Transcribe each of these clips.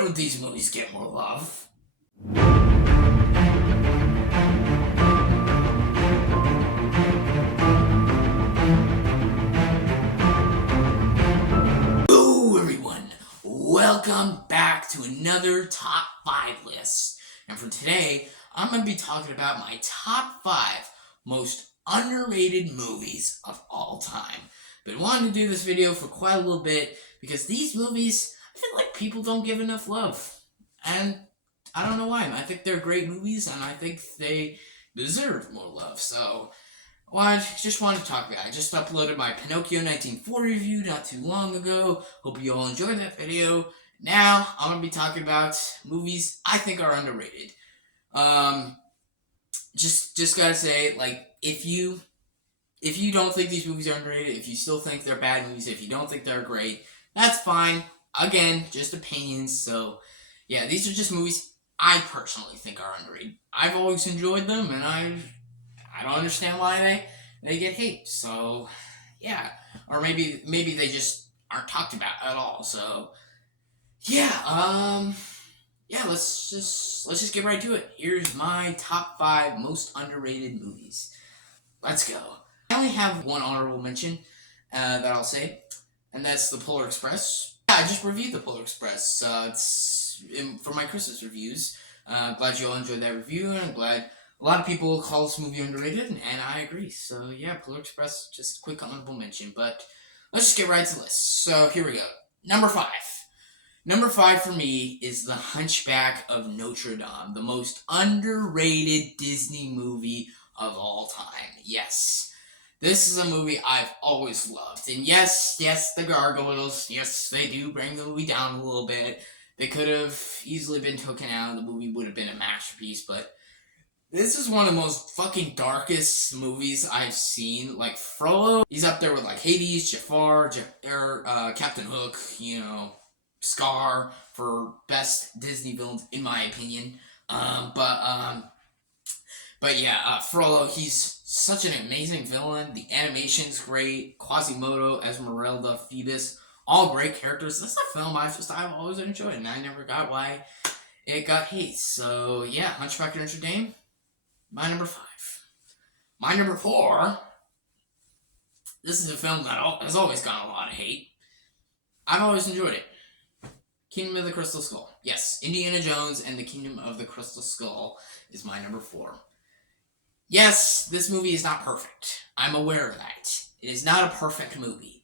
don't these movies get more love? Hello everyone, welcome back to another top 5 list. And for today, I'm going to be talking about my top 5 most underrated movies of all time. Been wanting to do this video for quite a little bit because these movies, I feel like people don't give enough love. And I don't know why. I think they're great movies and I think they deserve more love. So I just wanted to talk about it. I just uploaded my Pinocchio 1904 review not too long ago. Hope you all enjoyed that video. Now, I'm going to be talking about movies I think are underrated. Just gotta say, like, if you don't think these movies are underrated, if you still think they're bad movies, if you don't think they're great, that's fine. Again, just opinions. So, yeah, these are just movies I personally think are underrated. I've always enjoyed them, and I don't understand why they get hate. So, yeah, or maybe they just aren't talked about at all. So, yeah, yeah, let's just get right to it. Here's my top 5 most underrated movies. Let's go. I only have one honorable mention that I'll say, and that's The Polar Express. I just reviewed The Polar Express. It's for my Christmas reviews. Glad you all enjoyed that review, and I'm glad a lot of people call this movie underrated, and I agree. So yeah, Polar Express, just a quick honorable mention. But let's just get right to the list. So here we go. Number 5. Number 5 for me is The Hunchback of Notre Dame, the most underrated Disney movie of all time. Yes, this is a movie I've always loved. And yes, the gargoyles, yes, they do bring the movie down a little bit. They could have easily been taken out. The movie would have been a masterpiece, but this is one of the most fucking darkest movies I've seen. Like, Frollo, he's up there with, like, Hades, Jafar, Captain Hook, Scar for best Disney villains, in my opinion. But yeah, Frollo, he's such an amazing villain. The animation's great. Quasimodo, Esmeralda, Phoebus, all great characters. This is a film I've always enjoyed, and I never got why it got hate. So yeah, Hunchback of Notre Dame, my number 5. My number 4. This is a film that has always gotten a lot of hate. I've always enjoyed it. Kingdom of the Crystal Skull. Yes, Indiana Jones and the Kingdom of the Crystal Skull is my number 4. Yes, this movie is not perfect. I'm aware of that. It is not a perfect movie.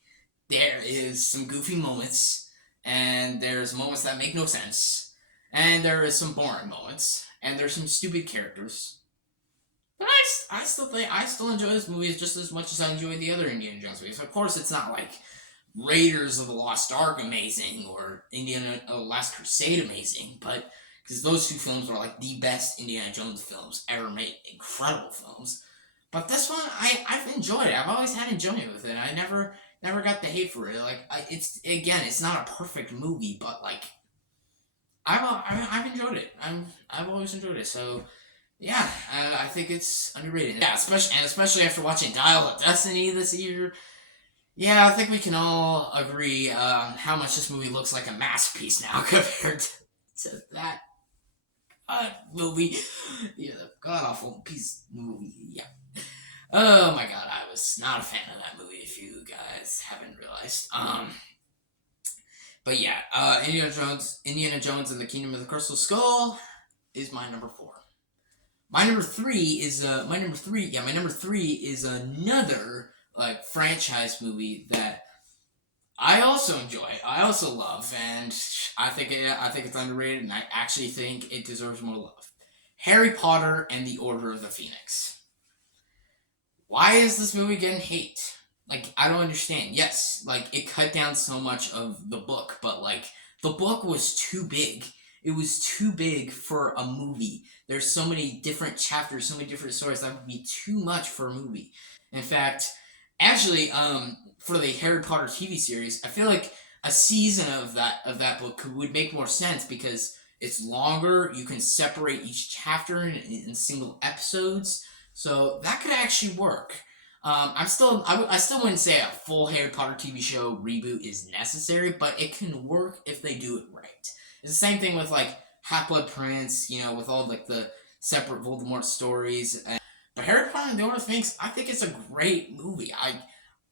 There is some goofy moments, and there's moments that make no sense, and there is some boring moments, and there's some stupid characters. But I still enjoy this movie just as much as I enjoy the other Indiana Jones movies. Of course, it's not like Raiders of the Lost Ark amazing or Indiana Last Crusade amazing, but because those 2 films are like the best Indiana Jones films ever made. Incredible films. But this one, I've enjoyed it. I've always had enjoyment with it. I never got the hate for it. Like, it's not a perfect movie, but like, I've enjoyed it. I've always enjoyed it. So yeah, I think it's underrated. Yeah, especially after watching Dial of Destiny this year. Yeah, I think we can all agree how much this movie looks like a masterpiece now compared to that movie. Yeah, the god-awful piece of movie. Yeah. Oh my god, I was not a fan of that movie, if you guys haven't realized. But yeah, Indiana Jones and the Kingdom of the Crystal Skull is my number 4. My number 3 is another like franchise movie that I also enjoy. I also love, and I think it's underrated, and I actually think it deserves more love. Harry Potter and the Order of the Phoenix. Why is this movie getting hate? Like, I don't understand. Yes, like, it cut down so much of the book, but like, the book was too big. It was too big for a movie. There's so many different chapters, so many different stories. That would be too much for a movie. In fact, actually, for the Harry Potter TV series, I feel like a season of that book would make more sense because it's longer. You can separate each chapter in single episodes, so that could actually work. I still wouldn't say a full Harry Potter TV show reboot is necessary, but it can work if they do it right. It's the same thing with like Half-Blood Prince, you know, with all like the separate Voldemort stories. But Harry Potter and the Order of Phoenix, I think it's a great movie.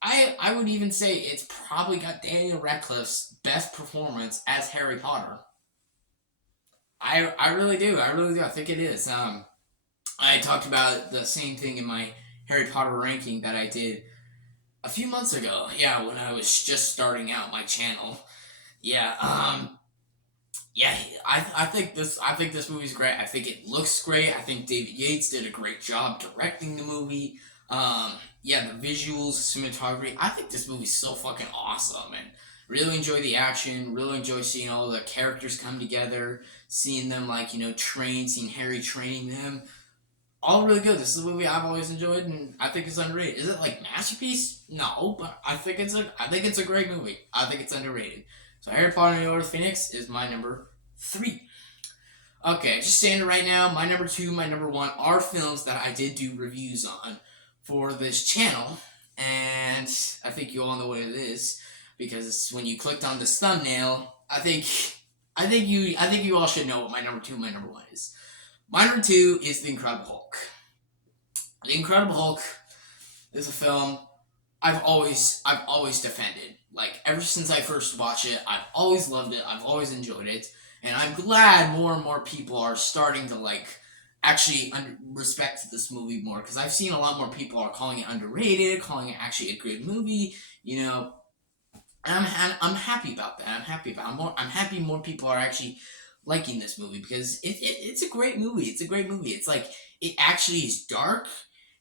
I would even say it's probably got Daniel Radcliffe's best performance as Harry Potter. I really do. I really do. I think it is. I talked about the same thing in my Harry Potter ranking that I did a few months ago. Yeah, when I was just starting out my channel. Yeah. Yeah. I think this movie's great. I think it looks great. I think David Yates did a great job directing the movie. Yeah, the visuals, cinematography. I think this movie's so fucking awesome, and really enjoy the action. Really enjoy seeing all the characters come together, seeing them like train, seeing Harry training them. All really good. This is a movie I've always enjoyed, and I think it's underrated. Is it like masterpiece? No, but I think it's a great movie. I think it's underrated. So Harry Potter and the Order of Phoenix is my number 3. Okay, just saying it right now, my number 2, my number 1 are films that I did do reviews on for this channel, and I think you all know what it is because when you clicked on this thumbnail, I think you all should know what my number 2, my number 1 is. My number 2 is The Incredible Hulk. The Incredible Hulk is a film I've always defended. Like ever since I first watched it, I've always loved it. I've always enjoyed it, and I'm glad more and more people are starting to like actually respect this movie more because I've seen a lot more people are calling it underrated, calling it actually a good movie. You know, and I'm happy about that. I'm happy more people are actually liking this movie because it's a great movie. It's a great movie. It's like it actually is dark.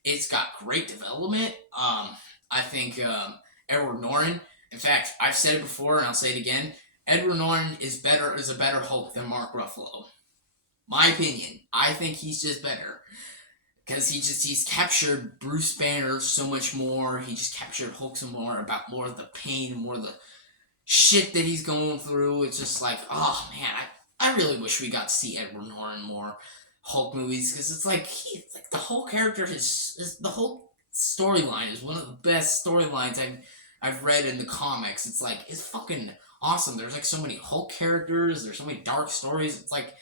It's got great development. I think Edward Norton. In fact, I've said it before and I'll say it again. Edward Norton is a better Hulk than Mark Ruffalo. My opinion. I think he's just better because he's captured Bruce Banner so much more. He just captured Hulk some more about more of the pain, more of the shit that he's going through. It's just like, oh man, I really wish we got to see Edward Norton more Hulk movies because it's like the whole character the whole storyline is one of the best storylines I've read in the comics. It's like it's fucking awesome. There's like so many Hulk characters. There's so many dark stories. It's like,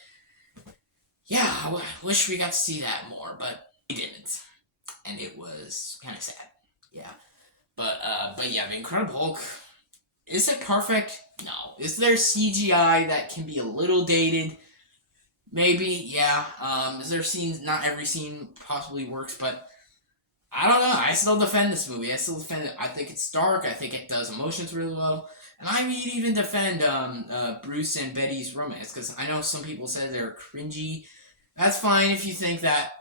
yeah, I wish we got to see that more, but we didn't, and it was kind of sad. Yeah, but yeah, the Incredible Hulk. Is it perfect? No. Is there CGI that can be a little dated? Maybe, yeah. Is there scenes? Not every scene possibly works, but I don't know. I still defend this movie. I still defend it. I think it's dark. I think it does emotions really well, and I would even defend Bruce and Betty's romance because I know some people said they're cringy. That's fine if you think that.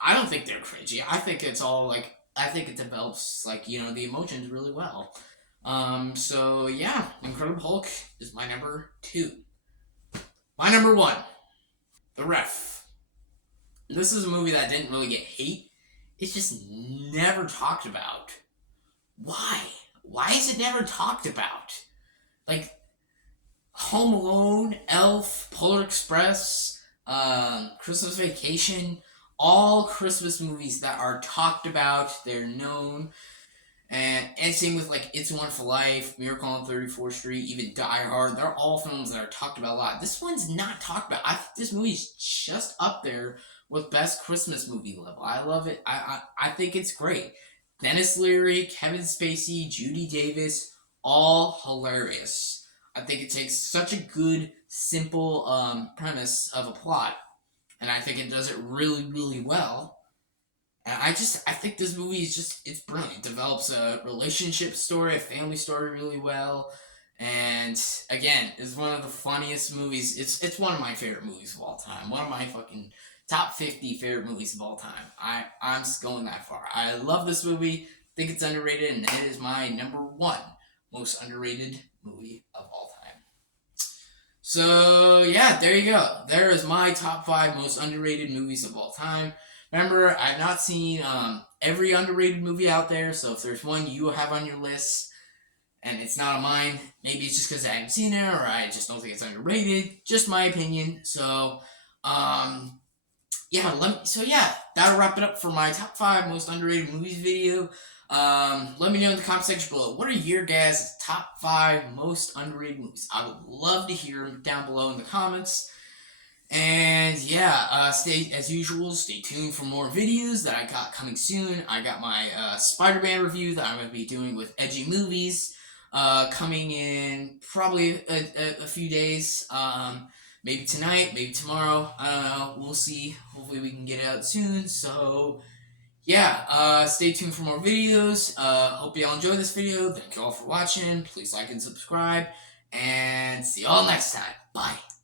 I don't think they're cringy. I think it's all like I think it develops like the emotions really well. So yeah, Incredible Hulk is my number 2. My number 1, The Ref. This is a movie that didn't really get hate. It's just never talked about. Why? Why is it never talked about? Like Home Alone, Elf, Polar Express, Christmas Vacation, all Christmas movies that are talked about, they're known. And same with like It's a Wonderful Life, Miracle on 34th Street, even Die Hard. They're all films that are talked about a lot. This one's not talked about. I think this movie's just up there with best Christmas movie level. I love it. I think it's great. Dennis Leary, Kevin Spacey, Judy Davis, all hilarious. I think it takes such a good, simple premise of a plot, and I think it does it really, really well. And I think this movie is it's brilliant. It develops a relationship story, a family story really well. And again, it's one of the funniest movies. It's one of my favorite movies of all time. One of my fucking top 50 favorite movies of all time. I'm just going that far. I love this movie. Think it's underrated, and it is my number 1 most underrated movie of all time. So yeah, there you go. There is my top 5 most underrated movies of all time. Remember, I've not seen every underrated movie out there, so if there's one you have on your list and it's not on mine, maybe it's just because I haven't seen it or I just don't think it's underrated. Just my opinion. So, yeah, that'll wrap it up for my top 5 most underrated movies video. Let me know in the comment section below. What are your guys' top 5 most underrated movies? I would love to hear them down below in the comments. And yeah, stay tuned for more videos that I got coming soon. I got my Spider-Man review that I'm going to be doing with Edgy Movies coming in probably a few days. Maybe tonight, maybe tomorrow. I don't know. We'll see. Hopefully we can get it out soon. So yeah, stay tuned for more videos. Hope y'all enjoyed this video. Thank you all for watching. Please like and subscribe. And see y'all next time. Bye.